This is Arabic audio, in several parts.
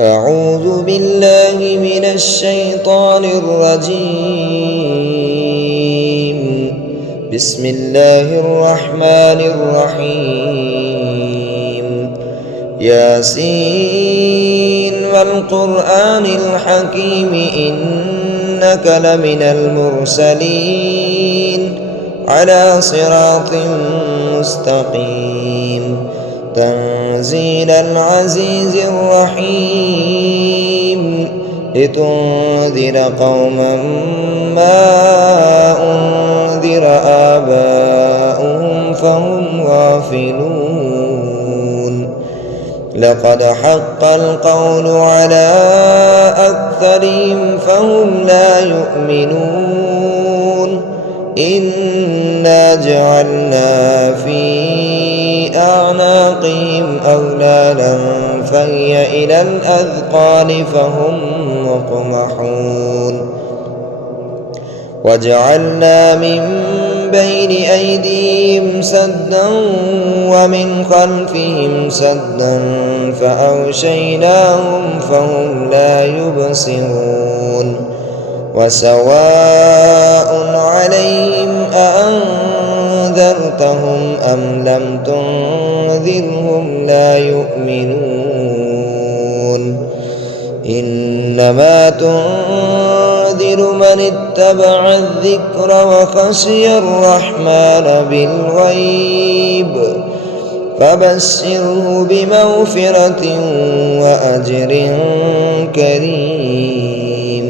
أعوذ بالله من الشيطان الرجيم. بسم الله الرحمن الرحيم. ياسين والقرآن الحكيم إنك لمن المرسلين على صراط مستقيم تنزيل العزيز الرحيم لتنذر قوما ما أنذر آباؤهم فهم غافلون. لقد حق القول على أكثرهم فهم لا يؤمنون. إنا جعلنا في أعناقهم أغلالا فهي إلى الأذقان فهم مقمحون. وجعلنا من بين أيديهم سدا ومن خلفهم سدا فأغشيناهم فهم لا يبصرون. وسواء عليهم أأنذرتهم أم لم تنذرهم لا يؤمنون. إنما تنذر من اتبع الذكر وخشي الرحمن بالغيب فبشره بمغفرة وأجر كريم.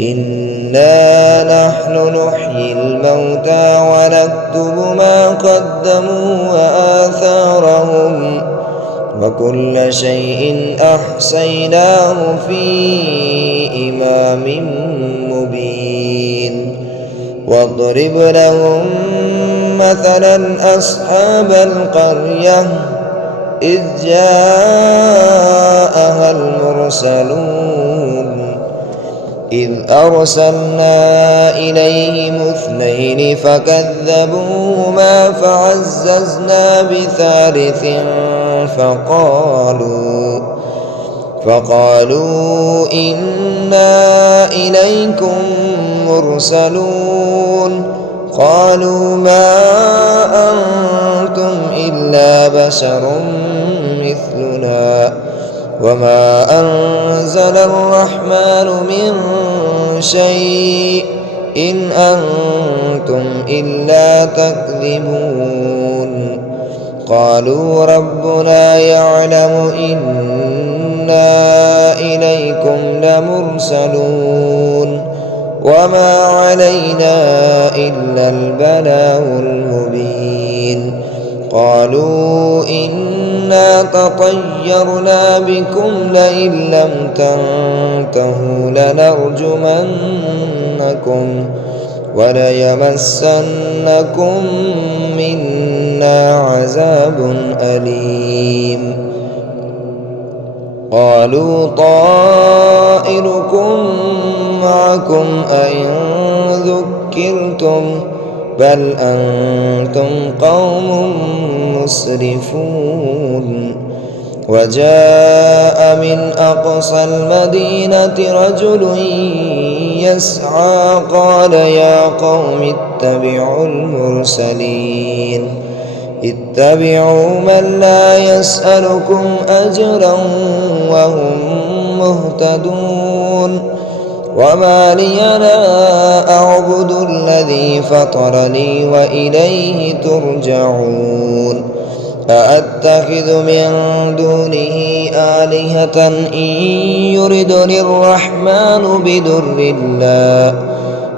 إنا نحن نحيي الموتى ونكتب ما قدموا وآثارهم وكل شيء أحصيناه في إمام مبين. واضرب لهم مثلا أصحاب القرية إذ جاءها المرسلون إذ أرسلنا إليهم اثنين فكذبوهما فعززنا بثالث فقالوا إنا إليكم مرسلون. قالوا ما أنتم إلا بشر مثلنا وما أنزل الرحمن من شيء إن أنتم إلا تكذبون. قالوا ربنا يعلم إنا إليكم لمرسلون وما علينا إلا البلاغ المبين. قالوا إنا تطيرنا بكم لئن لم تنتهوا لنرجمنكم وليمسنكم منا عذاب أليم. قالوا طائركم معكم أئن ذكرتم بل أنتم قوم مسرفون. وجاء من أقصى المدينة رجل يسعى قال يا قوم اتبعوا المرسلين اتبعوا من لا يسألكم أجرا وهم مهتدون. وما لي لا أعبد الذي فطرني وإليه ترجعون. أأتخذ من دونه آلهة إن يردني الرحمن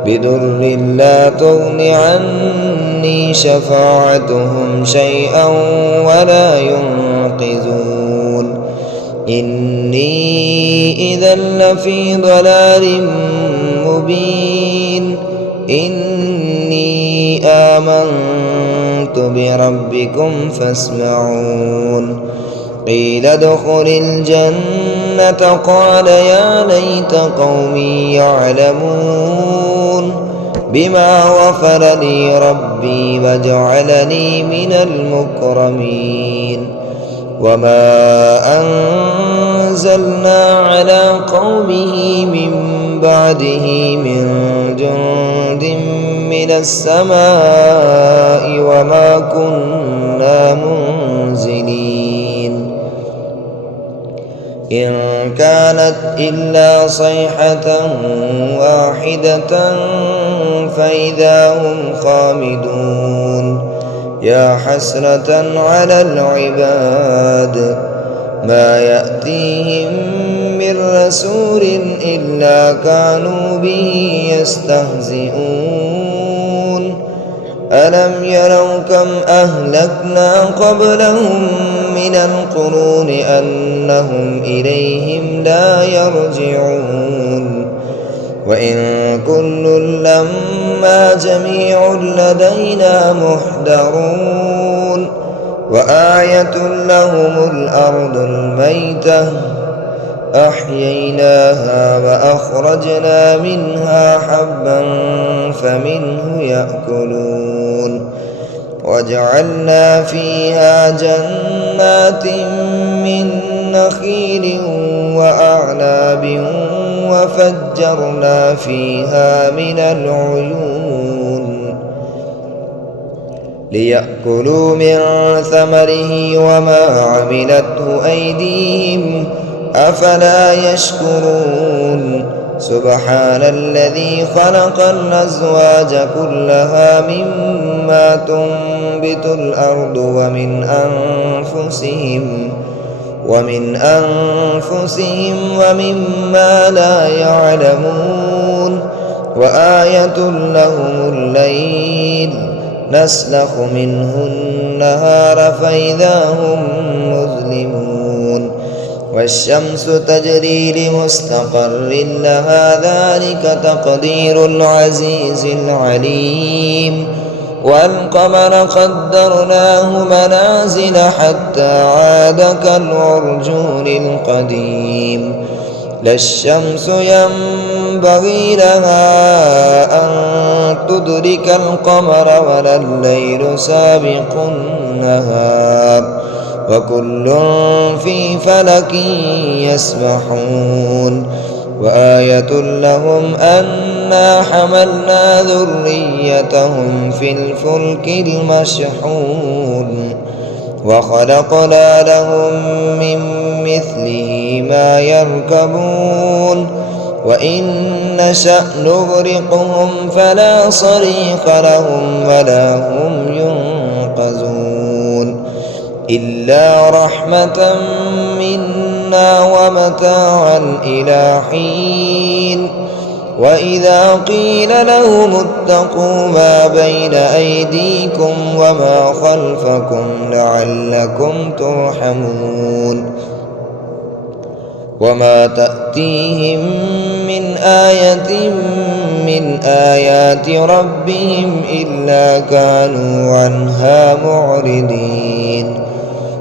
بدر لا تغن عني شفاعتهم شيئا ولا ينقذون. إني إذا لفي ضلال مبين. إني آمنت بربكم فاسمعون. قيل ادخل الجنة قال يا ليت قومي يعلمون بما غفر لي ربي وجعلني من المكرمين. وما أنزلنا على قومه من بعده من جند من السماء وما كنا منزلين إن كانت إلا صيحة واحدة فإذا هم خامدون يا حسرة على العباد ما يأتيهم من رسول إلا كانوا به يستهزئون ألم يروا كم أهلكنا قبلهم من القرون أنهم إليهم لا يرجعون وإن كل لما جميع لدينا محضرون وآية لهم الأرض الميتة أحييناها وأخرجنا منها حبا فمنه يأكلون وجعلنا فيها جنات من نخيل وأعناب وفجرنا فيها من العيون ليأكلوا من ثمره وما عملته أيديهم أفلا يشكرون سبحان الذي خلق الأزواج كلها مما تنبت الأرض ومن أنفسهم ومما لا يعلمون وآية لهم الليل نسلخ منه النهار فإذا هم مظلمون والشمس تجري لمستقر لها ذلك تقدير العزيز العليم والقمر قدرناه منازل حتى عاد كالعرجون القديم لا الشمس ينبغي لها أن تدرك القمر ولا الليل سابق النهار وكل في فلك يسبحون وآية لهم أنا حملنا ذريتهم في الفلك المشحون وخلقنا لهم من مثله ما يركبون وإن نشأ نغرقهم فلا صريخ لهم ولا هم ينقذون إلا رحمة منا ومتاعا إلى حين وإذا قيل لهم اتقوا ما بين أيديكم وما خلفكم لعلكم ترحمون وما تأتيهم من آية من آيات ربهم إلا كانوا عنها معرضين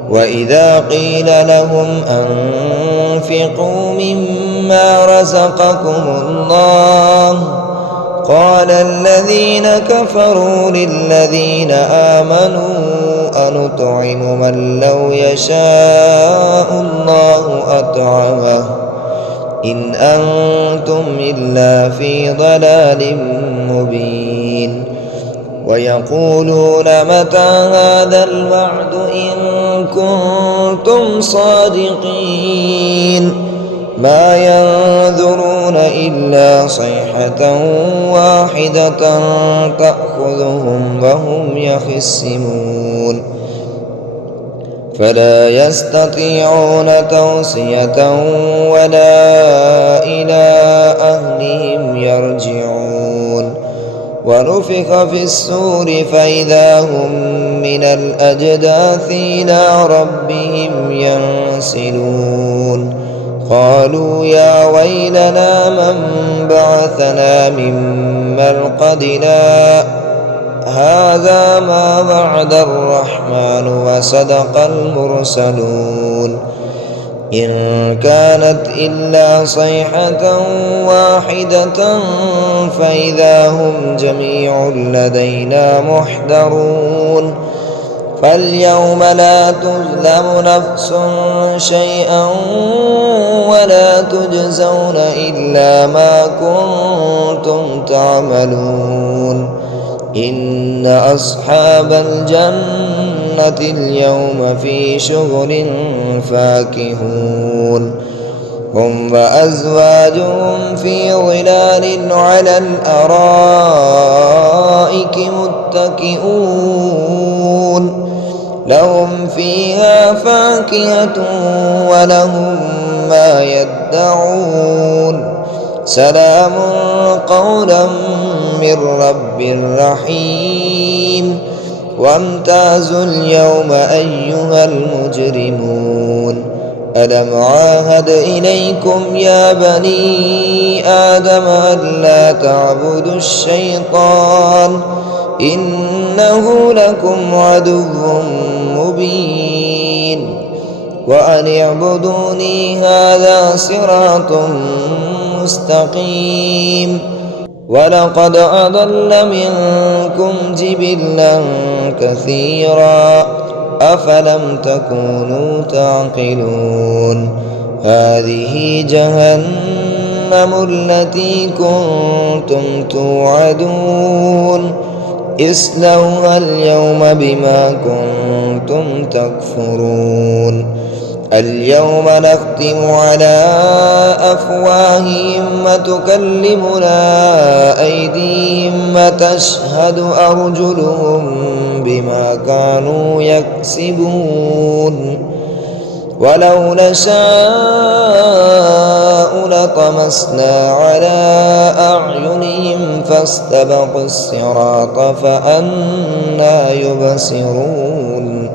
وإذا قيل لهم أنفقوا مما رزقكم الله قال الذين كفروا للذين آمنوا أنطعم من لو يشاء الله أطعمه إن أنتم إلا في ضلال مبين ويقولون متى هذا الوعد إن كنتم صادقين ما ينظرون إلا صيحة واحدة تأخذهم وهم يخصمون فلا يستطيعون توصية ولا إلى أهلهم يرجعون ونفخ في السور فإذا هم من الأجداث إلى ربهم ينسلون قالوا يا ويلنا من بعثنا من مرقدنا هذا ما وعد الرحمن وصدق المرسلون إن كانت إلا صيحة واحدة فإذا هم جميع لدينا محضرون فاليوم لا تظلم نفس شيئا ولا تجزون إلا ما كنتم تعملون إن أصحاب الجنة اليوم في شغل فاكهون هم وأزواجهم في ظلال على الأرائك متكئون لهم فيها فاكهة ولهم ما يدعون سلام قولا من رب رحيم وامتازوا اليوم أيها المجرمون ألم عاهد إليكم يا بني آدم ألا تعبدوا الشيطان إنه لكم عدو مبين وأن اعبدوني هذا صراط مستقيم ولقد أضل منكم جبلا كثيرا أفلم تكونوا تعقلون هذه جهنم التي كنتم توعدون اصلوها اليوم بما كنتم تكفرون اليوم نختم على أفواههم وتكلمنا أيديهم وتشهد أرجلهم بما كانوا يكسبون ولو نشاء لطمسنا على أعينهم فاستبقوا الصراط فأنى يبصرون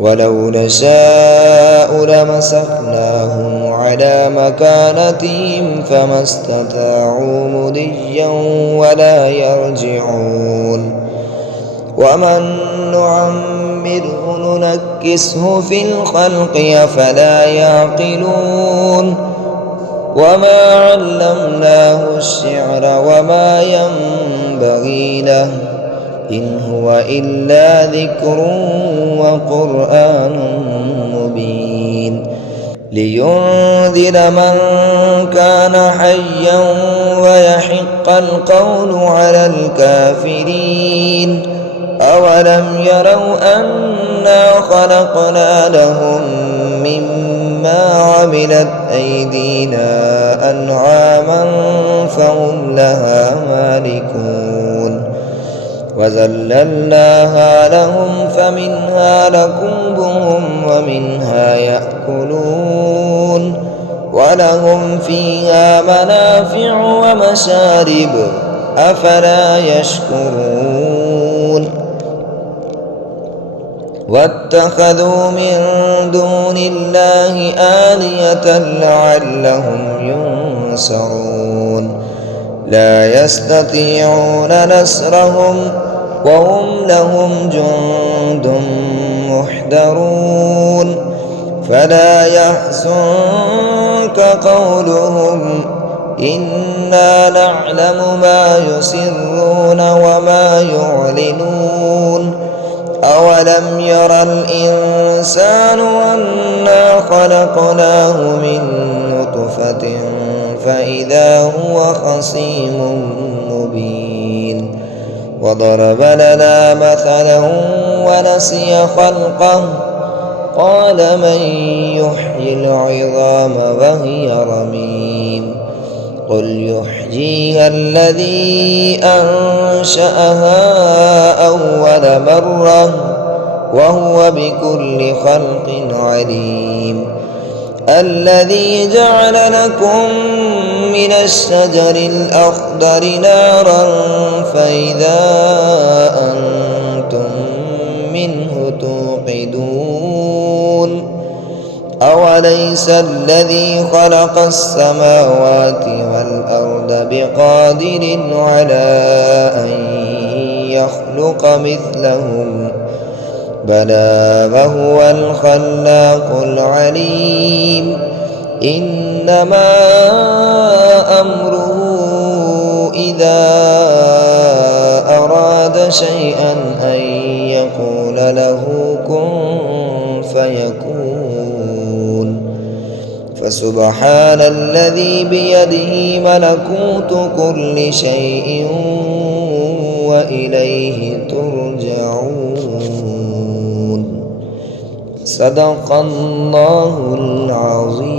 ولو نشاء لمسخناهم على مكانتهم فما استطاعوا مضيا ولا يرجعون ومن نعمره ننكسه في الخلق أفلا يعقلون وما علمناه الشعر وما ينبغي له إن هو إلا ذكر وقرآن مبين لينذر من كان حيا ويحق القول على الكافرين أولم يروا أنا خلقنا لهم مما عملت أيدينا أنعاما فهم لها مالكون وذللناها لهم فمنها ركوبهم ومنها يأكلون ولهم فيها منافع ومشارب أفلا يشكرون واتخذوا من دون الله آلهة لعلهم ينصرون لا يستطيعون نصرهم وهم لهم جند محضرون فلا يحزنك قولهم إنا نعلم ما يسرون وما يعلنون أولم ير الإنسان أنا خلقناه من نطفة فإذا هو خصيم مبين وضرب لنا مثلا ونسي خلقه قال من يحيي العظام وهي رميم قل يحييها الذي أنشأها أول مرة وهو بكل خلق عليم الذي جعل لكم من الشجر الأخضر نارا فإذا أنتم منه توقدون أوليس الذي خلق السماوات والأرض بقادر على أن يخلق مثلهم بلى وهو الخلاق العليم إنما أمره إذا أراد شيئا أن يقول له كن فيكون فسبحان الذي بيده ملكوت كل شيء وإليه ترجعون. صدق الله العظيم.